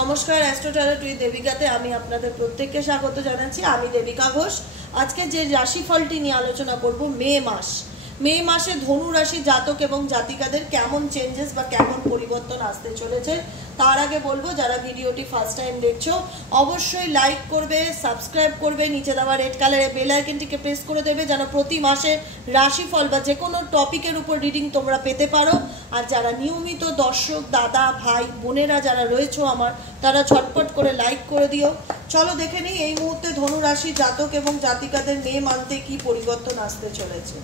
নমস্কার, অ্যাস্ট্রো টুই দেবিকাতে আমি আপনাদের প্রত্যেককে স্বাগত জানাচ্ছি। আমি দেবিকা ঘোষ। আজকে যে রাশিফলটি নিয়ে আলোচনা করব, মে মাসে ধনু রাশি জাতক এবং জাতিকাদের কেমন চেঞ্জেস বা কেমন পরিবর্তন আসতে চলেছে। তার আগে বলবো, যারা ভিডিওটি ফার্স্ট টাইম দেখছো অবশ্যই লাইক করবে, সাবস্ক্রাইব করবে, নিচে দেওয়া রেড কালারের বেল আইকনটিকে প্রেস করে দেবে যেন প্রতি মাসে রাশিফল বা যে কোনো টপিকের উপর রিডিং তোমরা পেতে পারো। আর যারা নিয়মিত দর্শক দাদা ভাই বোনেরা যারা রয়েছো আমার, তারা ঝটপট করে লাইক করে দিও। চলো দেখে নিই এই মুহূর্তে ধনু রাশি জাতক এবং জাতিকাদের মে মান্থে কি পরিবর্তন আসতে চলেছে।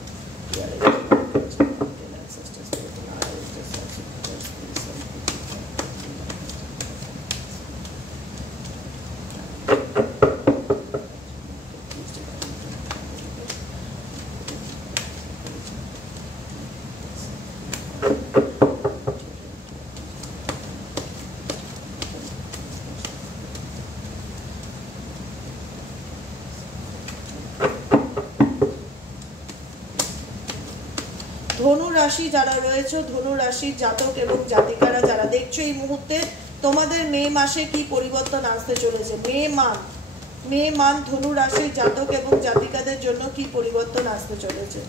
ধনু রাশি যারা রয়েছে, ধনু রাশির জাতক এবং জাতিকারা যারা দেখছো এই মুহূর্তে, তোমাদের মে মাসে কি পরিবর্তন আসতে চলেছে। মে মান্থ ধনু রাশির জাতক এবং জাতিকাদের জন্য কি পরিবর্তন আসতে চলেছে।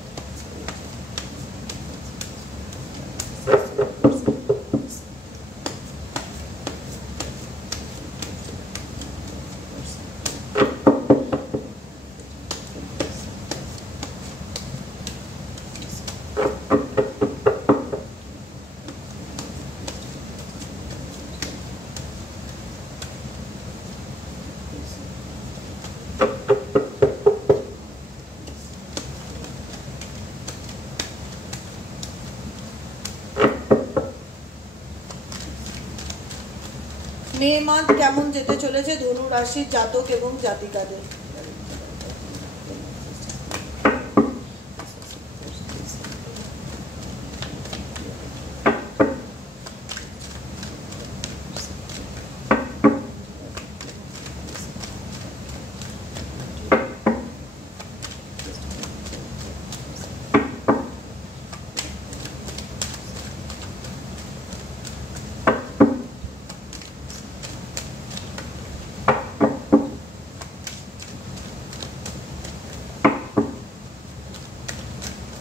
মে মান্থ কেমন যেতে চলেছে ধনু রাশির জাতক এবং জাতিকাদের।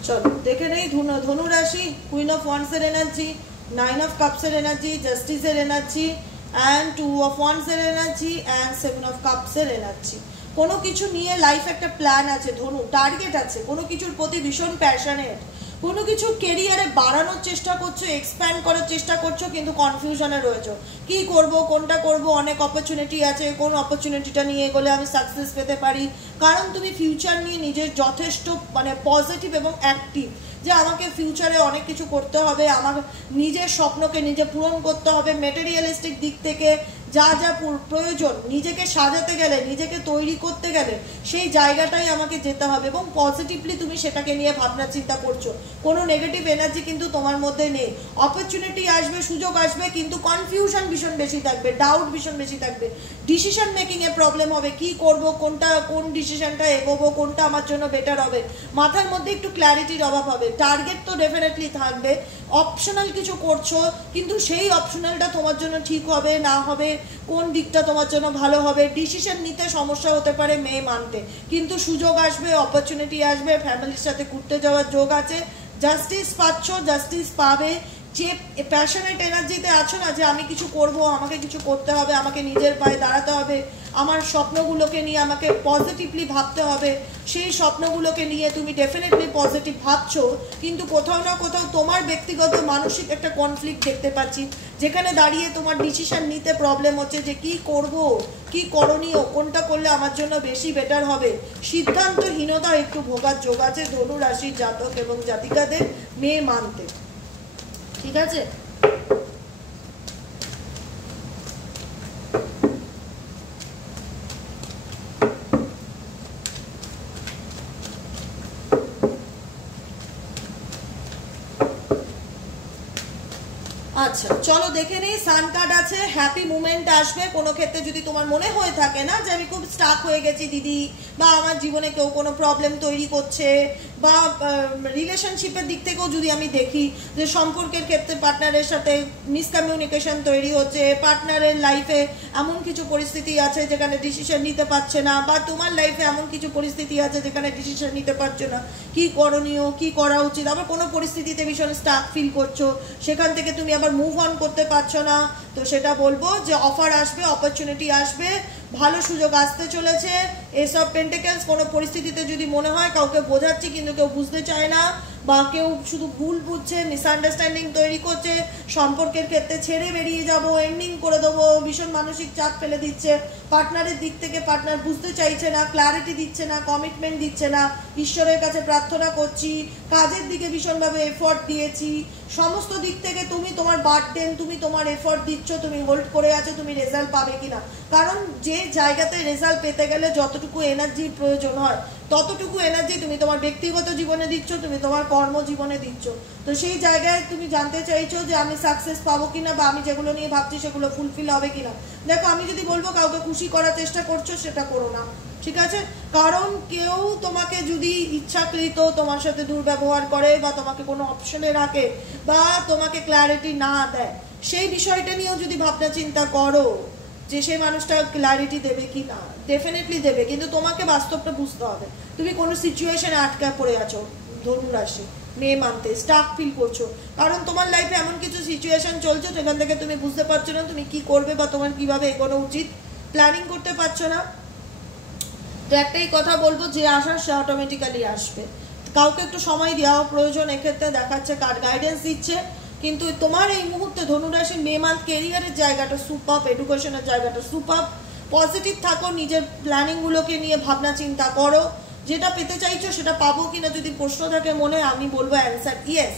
চলো দেখে নেই ধনু রাশি, কুইন অফ ওয়ান্স এর এনার্জি, 9 অফ কাপস এর এনার্জি, জাস্টিস এর এনার্জি অ্যান্ড 2 অফ ওয়ান্স এর এনার্জি অ্যান্ড 7 অফ কাপস এর এনার্জি। কোনো কিছু নিয়ে লাইফ একটা প্ল্যান আছে, ধনু টার্গেট আছে, কোনো কিছুর প্রতি ভীষণ প্যাশনেট, কোনো কিছু কেরিয়ারে বাড়ানোর চেষ্টা করছো, এক্সপ্যান্ড করার চেষ্টা করছো, কিন্তু কনফিউশনে রয়েছো কি করব, কোনটা করব। অনেক অপরচুনিটি আছে, কোন অপরচুনিটিটা নিয়ে এগোলে আমি সাকসেস পেতে পারি, কারণ তুমি ফিউচার নিয়ে নিজের যথেষ্ট পজিটিভ এবং অ্যাক্টিভ, যে আমাকে ফিউচারে অনেক কিছু করতে হবে, আমার নিজের স্বপ্নকে নিজে পূরণ করতে হবে, মেটেরিয়ালিস্টিক দিক থেকে যা যা প্রয়োজন নিজেকে সাজাতে গেলে, নিজেকে তৈরি করতে গেলে সেই জায়গাটাই আমাকে যেতে হবে এবং পজিটিভলি তুমি সেটাকে নিয়ে ভাবনা চিন্তা করছো। কোনো নেগেটিভ এনার্জি কিন্তু তোমার মধ্যে নেই। অপরচুনিটি আসবে, সুযোগ আসবে, কিন্তু কনফিউশন ভীষণ বেশি থাকবে, ডাউট ভীষণ বেশি থাকবে, ডিসিশন মেকিং এ প্রবলেম হবে, কি করব, কোন ডিসিশনটা এগোবো, কোনটা আমার জন্য বেটার হবে, মাথার মধ্যে একটু ক্ল্যারিটির অভাব হবে। টার্গেট তো ডেফিনেটলি থাকবে, অপশনাল কিছু করছো, কিন্তু সেই অপশনালটা তোমার জন্য ঠিক হবে না হবে, কোন দিকটা তোমার জন্য ভালো হবে, ডিসিশন নিতে সমস্যা হতে পারে মে মান্থে, কিন্তু সুযোগ আসবে, অপরচুনিটি আসবে, ফ্যামিলির সাথে ঘুরতে যাওয়ার যোগ আছে, জাস্টিস পাচ্ছ, জাস্টিস পাবে। যে প্যাশনেট এনার্জিতে আছো না, যে আমি কিছু করব, আমাকে কিছু করতে হবে, আমাকে নিজের পায়ে দাঁড়াতে হবে, আমার স্বপ্নগুলোকে নিয়ে আমাকে পজিটিভলি ভাবতে হবে, সেই স্বপ্নগুলোকে নিয়ে তুমি ডেফিনেটলি পজিটিভ ভাবছো, কিন্তু কোথাও না কোথাও তোমার ব্যক্তিগত মানসিক একটা কনফ্লিক্ট দেখতে পাচ্ছি, যেখানে দাঁড়িয়ে তোমার ডিসিশন নিতে প্রবলেম হচ্ছে, যে কি করব, কি করণীয়, কোনটা করলে আমার জন্য বেশি বেটার হবে। সিদ্ধান্তহীনতা একটু ভোগার যোগ আছে ধনু রাশির জাতক এবং জাতিকাদের মে মান্থে। ঠিক আছে, আচ্ছা চলো দেখে নেই। সান কার্ড আছে, হ্যাপি মুভমেন্ট আসবে। কোনো ক্ষেত্রে যদি তোমার মনে হয়ে থাকে না যে আমি খুব স্টাক হয়ে গেছি দিদি, বা আমার জীবনে কেউ কোনো প্রবলেম তৈরি করছে, বা রিলেশনশিপের দিক থেকেও যদি আমি দেখি যে সম্পর্কের ক্ষেত্রে পার্টনারের সাথে মিসকমিউনিকেশন তৈরি হচ্ছে, পার্টনারের লাইফে এমন কিছু পরিস্থিতি আছে যেখানে ডিসিশন নিতে পারছে না, বা তোমার লাইফে এমন কিছু পরিস্থিতি আছে যেখানে ডিসিশন নিতে পারছো না, কি করণীয়, কি করা উচিত, আবার কোনো পরিস্থিতিতে ভীষণ স্টাক ফিল করছো, সেখান থেকে তুমি আবার মুভ অন করতে পারছো না, তো সেটা বলবো যে অফার আসবে, অপরচুনিটি আসবে, ভালো সুযোগ আসতে চলেছে। এসব পেন্টেকেলস কোনো পরিস্থিতিতে যদি মনে হয় কাউকে বোঝাচ্ছি কিন্তু কেউ বুঝতে চায় না, বা কেউ শুধু ভুল বুঝছে, মিসআন্ডারস্ট্যান্ডিং তৈরি করছে, সম্পর্কের ক্ষেত্রে ছেড়ে বেরিয়ে যাব, এন্ডিং করে দেবো, ভীষণ মানসিক চাপ ফেলে দিচ্ছে, পার্টনারের দিক থেকে পার্টনার বুঝতে চাইছে না, ক্ল্যারিটি দিচ্ছে না, কমিটমেন্ট দিচ্ছে না, ঈশ্বরের কাছে প্রার্থনা করছি, কাজের দিকে ভীষণভাবে এফোর্ট দিয়েছি, সমস্ত দিক থেকে তুমি তোমার বার্ডেন, তুমি তোমার এফোর্ট দিচ্ছ, তুমি হোল্ড করে আছো, তুমি রেজাল্ট পাবে কিনা। কারণ যে জায়গাতে রেজাল্ট পেতে গেলে যতটুকু এনার্জির প্রয়োজন হয় ততটুকু এনার্জি তুমি তোমার ব্যক্তিগত জীবনে দিচ্ছ, তুমি তোমার কর্মজীবনে দিচ্ছ। তো সেই জায়গায় তুমি জানতে চাইছো যে আমি সাকসেস পাবো কিনা, বা আমি যেগুলো নিয়ে ভাবছি সেগুলো ফুলফিল হবে কিনা। দেখো আমি যদি বলবো কাউকে খুশি করার চেষ্টা করছো, সেটা করো না, ঠিক আছে। কারণ কেউ তোমাকে যদি ইচ্ছাকৃত তোমার সাথে দুর্ব্যবহার করে, বা তোমাকে কোনো অপশনে রাখে, বা তোমাকে ক্ল্যারিটি না দেয়, সেই বিষয়টা নিয়েও যদি ভাবনা চিন্তা করো যে সেই মানুষটা ক্ল্যারিটি দেবে কি না, ডেফিনেটলি দেবে, কিন্তু তোমাকে বাস্তবটা বুঝতে হবে। তুমি কোনো সিচুয়েশনে আটকা পড়ে আছো ধনু রাশি, মে মান্থে স্টাক ফিল করছো, কারণ তোমার লাইফে এমন কিছু সিচুয়েশন চলছে যেখান থেকে তুমি বুঝতে পারছো না তুমি কি করবে, বা তোমার কিভাবে এগোনো উচিত, প্ল্যানিং করতে পারছো না। তো একটাই কথা বলবো, যে আসার সে অটোমেটিক্যালি আসবে, কাউকে একটু সময় দেওয়া প্রয়োজন। এক্ষেত্রে দেখাচ্ছে কার্ড গাইডেন্স দিচ্ছে, কিন্তু তোমার এই মুহূর্তে ধনুরাশি মে মান্থ কেরিয়ারের জায়গাটা সুপার, এডুকেশনের জায়গাটা সুপার, পজিটিভ থাকো, নিজের প্ল্যানিংগুলোকে নিয়ে ভাবনা চিন্তা করো, যেটা পেতে চাইছো সেটা পাবো কিনা যদি প্রশ্ন থাকে মনে, আমি বলবো অ্যান্সার ইয়েস,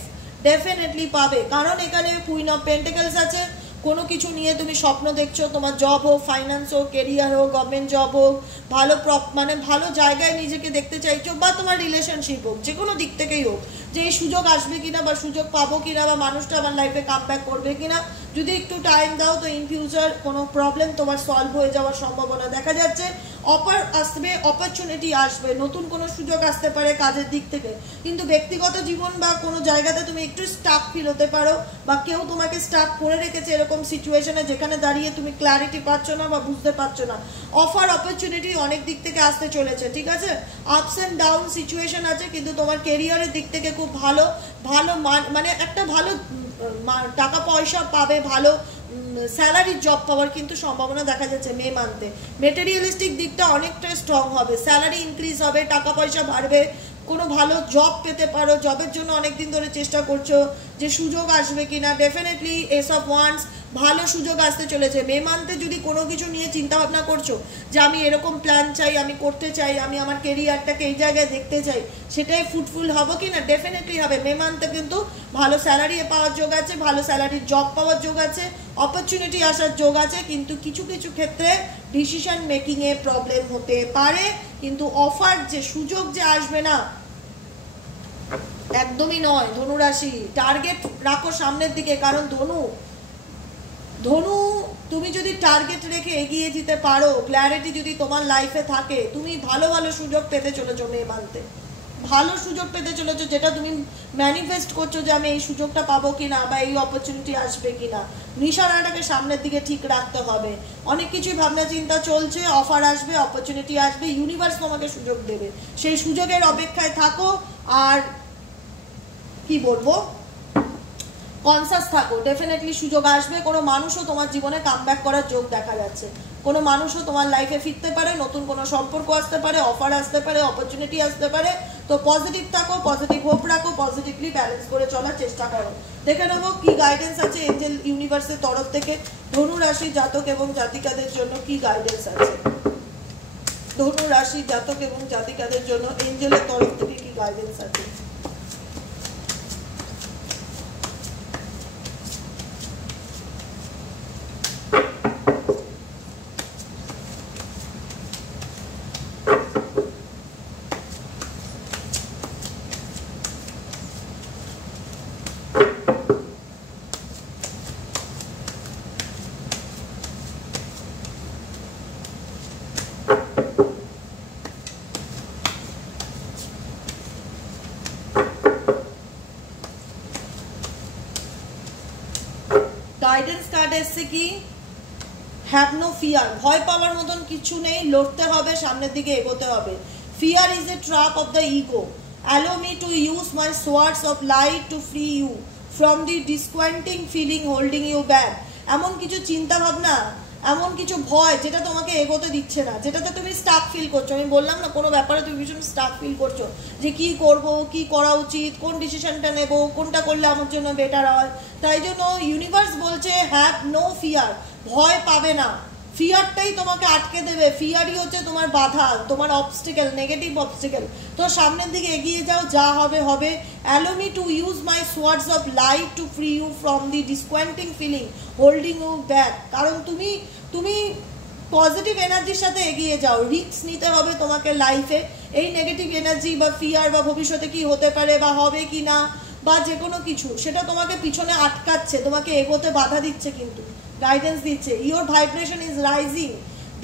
ডেফিনেটলি পাবে। কারণ এখানে কুইন অফ পেন্টেকেলস আছে, কোনো কিছু নিয়ে তুমি স্বপ্ন দেখছো, তোমার জব হোক, ফাইন্যান্স হোক, কেরিয়ার হোক, গভর্নমেন্ট জব হোক, ভালো মানে ভালো জায়গায় নিজেকে দেখতে চাইছো, বা তোমার রিলেশনশিপ হোক, যে কোনো দিক থেকেই হোক, যে এই সুযোগ আসবে কিনা, বা সুযোগ পাবো কিনা, বা মানুষটা আমার লাইফে কাম ব্যাক করবে কিনা, যদি একটু টাইম দাও তো ইন ফিউচার কোনো প্রবলেম তোমার সলভ হয়ে যাওয়ার সম্ভাবনা দেখা যাচ্ছে। অফার আসবে, অপরচুনিটি আসবে, নতুন কোনো সুযোগ আসতে পারে কাজের দিক থেকে, কিন্তু ব্যক্তিগত জীবন বা কোনো জায়গাতে তুমি একটু স্টাক ফিল হতে পারো, বা কেউ তোমাকে স্টাক করে রেখেছে এরকম সিচুয়েশনে যেখানে দাঁড়িয়ে তুমি ক্ল্যারিটি পাচ্ছ না বা বুঝতে পারছো না। অফার অপরচুনিটি অনেক দিক থেকে আসতে চলেছে, ঠিক আছে। আপস অ্যান্ড ডাউন সিচুয়েশন আছে, কিন্তু তোমার কেরিয়ারের দিক থেকে খুব ভালো ভালো মানে একটা ভালো টাকা পয়সা পাবে, ভালো স্যালারির জব পাওয়ার কিন্তু সম্ভাবনা দেখা যাচ্ছে মে মান্থে। মেটেরিয়ালিস্টিক দিকটা অনেকটা স্ট্রং হবে, স্যালারি ইনক্রিজ হবে, টাকা পয়সা বাড়বে, কোনো ভালো জব পেতে পারো, জবের জন্য অনেকদিন ধরে চেষ্টা করছো যে সুযোগ আসবে কিনা, ডেফিনেটলি এস অফ ওয়ান্স, ভালো সুযোগ আসতে চলেছে মে মান্থে। যদি কোনো কিছু নিয়ে চিন্তা ভাবনা করছো যে আমি এরকম প্ল্যান চাই, আমি করতে চাই, আমি আমার কেরিয়ারটাকে এই জায়গায় দেখতে চাই, সেটাই ফুটফুল হবো কিনা, ডেফিনেটলি হবে। মে মান্থে কিন্তু ভালো স্যালারি পাওয়ার যোগ আছে, ভালো স্যালারির জব পাওয়ার যোগ আছে, অপরচুনিটি আসার যোগ আছে, কিন্তু কিছু কিছু ক্ষেত্রে ডিসিশন মেকিংয়ে প্রবলেম হতে পারে। কিন্তু অফার যে সুযোগ যে আসবে না, একদমই নয়। ধনুরাশি টার্গেট রাখো সামনের দিকে, কারণ ধনু তুমি যদি টার্গেট রেখে এগিয়ে যেতে পারো, ক্ল্যারিটি যদি তোমার লাইফে থাকে, তুমি ভালো ভালো সুযোগ পেতে চলেছো মে মান্থে, ভালো সুযোগ পেতে চলেছো, যেটা তুমি ম্যানিফেস্ট করছো যে আমি এই সুযোগটা পাবো কিনা, বা এই অপরচুনিটি আসবে কিনা। নিশানাটাকে সামনের দিকে ঠিক রাখতে হবে। অনেক কিছুই ভাবনা চিন্তা চলছে, অফার আসবে, অপরচুনিটি আসবে, ইউনিভার্স তোমাকে সুযোগ দেবে, সেই সুযোগের অপেক্ষায় থাকো। আর কি বলবো, কনসাস থাকো, ডেফিনেটলি সুযোগ আসবে। কোনো মানুষও তোমার জীবনে কামব্যাক করার যোগ দেখা যাচ্ছে, কোনো মানুষও তোমার লাইফে ফিরতে পারে, নতুন কোনো সম্পর্ক আসতে পারে, অফার আসতে পারে, অপরচুনিটি আসতে পারে। তো পজিটিভ থাকো, পজিটিভ হোপ রাখো, পজিটিভলি ব্যালেন্স করে চলার চেষ্টা করো। দেখে নেবো কি গাইডেন্স আছে এঞ্জেল ইউনিভার্সের তরফ থেকে ধনু রাশি জাতক এবং জাতিকাদের জন্য, কি গাইডেন্স আছে ধনু রাশি জাতক এবং জাতিকাদের জন্য এঞ্জেলের তরফ থেকে কি গাইডেন্স আছে। এসছে কি, হ্যাভ নো ফিয়ার, ভয় পাওয়ার মতন কিছু নেই, লড়তে হবে, সামনের দিকে এগোতে হবে। Fear is a trap of the ego, allow me to use my swords of light to free you from the disquieting feeling holding you back. এমন কিছু চিন্তা ভাবনা, এমন কিছু ভয় যেটা তোমাকে এগোতে দিচ্ছে না, যেটাতে তুমি স্টাক ফিল করছো। আমি বললাম না, কোনো ব্যাপারে তুমি ভীষণ স্টাক ফিল করছো, যে কি করব, কি করা উচিত, কোন ডিসিশনটা নেব, কোনটা করলে আমার জন্য বেটার হয়। তাই জন্য ইউনিভার্স বলছে হ্যাভ নো ফিয়ার, ভয় পাবে না। ফিয়ারটাই তোমাকে আটকে দেবে, ফিয়ারই হচ্ছে তোমার বাধা, তোমার অবস্টিকেল, নেগেটিভ অবস্টিকেল। তো সামনের দিকে এগিয়ে যাও, যা হবে হবে। Allow me to use my swords of light to free you from the disquieting feeling holding you back. কারণ তুমি পজিটিভ এনার্জির সাথে এগিয়ে যাও, রিস্ক নিতে হবে তোমাকে লাইফে। এই নেগেটিভ এনার্জি বা ফিয়ার বা ভবিষ্যতে কি হতে পারে বা হবে কি না বা যে কোনো কিছু, সেটা তোমাকে পিছনে আটকাচ্ছে, তোমাকে এগোতে বাধা দিচ্ছে, কিন্তু গাইডেন্স দিচ্ছে। Your vibration is rising,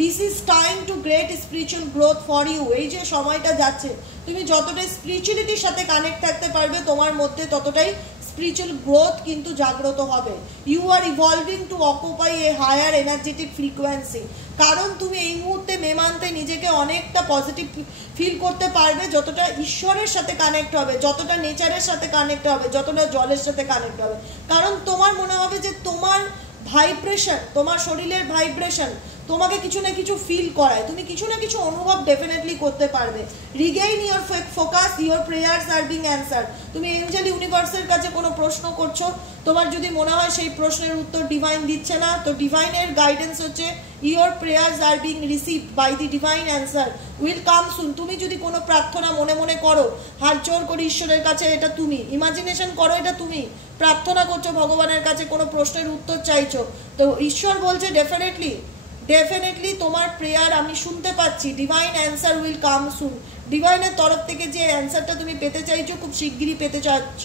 this is time to great spiritual growth for you. এই যে সময়টা যাচ্ছে, তুমি যতটাই স্পিরিচুয়ালিটির সাথে কানেক্ট থাকতে পারবে, তোমার মধ্যে ততটাই স্পিরিচুয়াল গ্রোথ কিন্তু জাগ্রত হবে। You are evolving to occupy a higher energetic frequency. কারণ তুমি এই মুহূর্তে মে মান্থে নিজেকে অনেকটা পজিটিভ ফিল করতে পারবে, যতটা ঈশ্বরের সাথে কানেক্ট হবে, যতটা নেচারের সাথে কানেক্ট হবে, যতটা জলের সাথে কানেক্ট হবে। কারণ তোমার মনে হবে যে তোমার ভাইব্রেশন, তোমার শরীরের ভাইব্রেশন তোমাকে কিছু না কিছু ফিল করায়, তুমি কিছু না কিছু অনুভব ডেফিনেটলি করতে পারবে। Regain your focus, your prayers are being answer. তুমি এঞ্জেল ইউনিভার্সের কাছে কোনো প্রশ্ন করছো, তোমার যদি মনে হয় সেই প্রশ্নের উত্তর ডিভাইন দিচ্ছে না, তো ডিভাইনের গাইডেন্স হচ্ছে your prayers are being received by the divine answer will come soon. তুমি যদি কোনো প্রার্থনা মনে মনে করো, হাত জোর করে ঈশ্বরের কাছে, এটা তুমি ইমাজিনেশন করো, এটা তুমি প্রার্থনা করছো ভগবানের কাছে, কোনো প্রশ্নের উত্তর চাইছো, তো ঈশ্বর বলছে ডেফিনেটলি তোমার প্রেয়ার আমি শুনতে পাচ্ছি, ডিভাইন অ্যান্সার উইল কাম সুন। ডিভাইনের তরফ থেকে যে অ্যান্সারটা তুমি পেতে চাইছো, খুব শিগগিরই পেতে চাচ্ছ।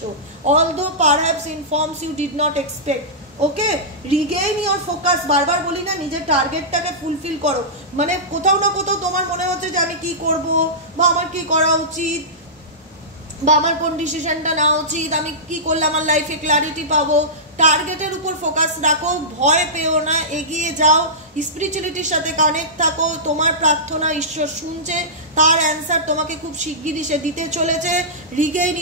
Although perhaps in forms you did not expect. Okay, regain your focus. বারবার বলি না, নিজের টার্গেটটাকে ফুলফিল করো। মানে কোথাও না কোথাও তোমার মনে হচ্ছে যে আমি কি করব, বা আমার কি করা উচিত, বা আমার কোন ডিসিশনটা নেওয়া উচিত, আমি কি করলে আমার লাইফে ক্ল্যারিটি পাবো। টার্গেটের উপর ফোকাস রাখো, ভয় পেও না, এগিয়ে যাও, স্পিরিচুয়ালিটির সাথে কানেক্ট থাকো। তোমার প্রার্থনা ঈশ্বর শুনছে, তার অ্যান্সার তোমাকে খুব শিগগিরই সে দিতে চলেছে। রিগেইন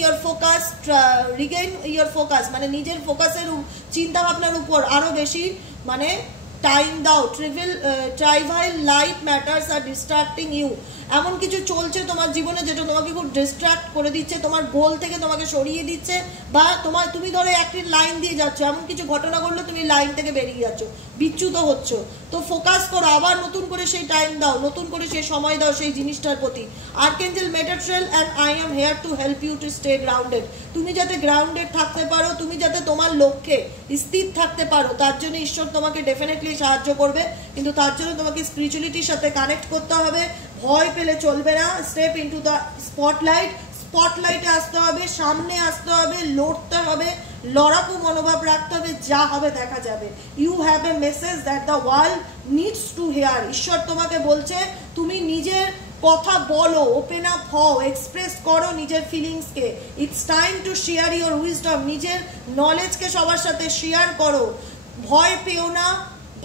ইউর ফোকাস মানে নিজের ফোকাসের চিন্তা ভাবনার উপর আরো বেশি মানে টাইম দাও। Trivial light matters are distracting you. এমন কিছু চলছে তোমার জীবনে যেটা তোমাকে খুব ডিস্ট্রাক্ট করে দিচ্ছে, তোমার গোল থেকে তোমাকে সরিয়ে দিচ্ছে, বা তুমি ধরো একটি লাইন দিয়ে যাচ্ছ, এমন কিছু ঘটনা ঘটলে তুমি লাইন থেকে বেরিয়ে যাচ্ছ, বিচ্যুত হচ্ছ। তো ফোকাস করো, আবার নতুন করে সেই টাইম দাও, নতুন করে সেই সময় দাও সেই জিনিসটার প্রতি। Archangel Metatron and I am here to help you to stay grounded. তুমি যাতে গ্রাউন্ডেড থাকতে পারো, তুমি যাতে তোমার লক্ষ্যে স্থির থাকতে পারো, তার জন্য ঈশ্বর তোমাকে ডেফিনেটলি সাহায্য করবে। কিন্তু তার জন্য তোমাকে স্পিরিচুয়ালিটির সাথে কানেক্ট করতে হবে, ভয় পেলে চলবে না। স্টেপ ইনটু দ্য স্পটলাইটে আসতে হবে, সামনে আসতে হবে, লড়তে হবে, লড়াকু মনোভাব রাখতে হবে, যা হবে দেখা যাবে। You have a message that the world needs to hear. ঈশ্বর তোমাকে বলছে তুমি নিজের কথা বলো, ওপেন আপ হও, এক্সপ্রেস করো নিজের ফিলিংসকে। It's time to share your wisdom. নিজের নলেজকে সবার সাথে শেয়ার করো, ভয় পেও না।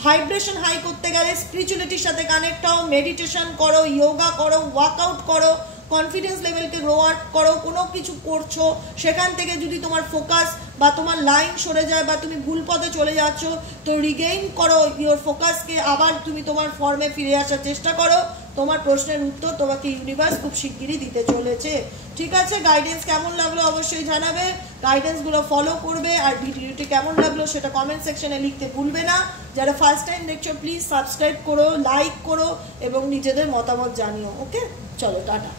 ভাইব্রেশন হাই করতে গেলে স্পিরিচুয়ালিটির সাথে কানেক্ট হও, মেডিটেশন করো, যোগা করো, ওয়ার্কআউট করো, কনফিডেন্স লেভেলকে গ্রো আপ করো। কোনো কিছু করছো, সেখান থেকে যদি তোমার ফোকাস বা তোমার লাইন সরে যায় বা তুমি ভুল পথে চলে যাচ্ছ, তো রিগেইন করো ইউর ফোকাসকে, আবার তুমি তোমার ফর্মে ফিরে আসার চেষ্টা করো। তোমার প্রশ্নের উত্তর তোমাকে ইউনিভার্স খুব শিগগিরই দিতে চলেছে। ঠিক আছে, গাইডেন্স কেমন লাগলো অবশ্যই জানাবে, গাইডেন্সগুলো ফলো করবে। আর ভিডিওটি কেমন লাগলো সেটা কমেন্ট সেকশনে লিখতে ভুলবে না। যারা ফার্স্ট টাইম দেখছো প্লিজ সাবস্ক্রাইব করো, লাইক করো এবং নিজেদের মতামত জানিও। ওকে, চলো টাটা।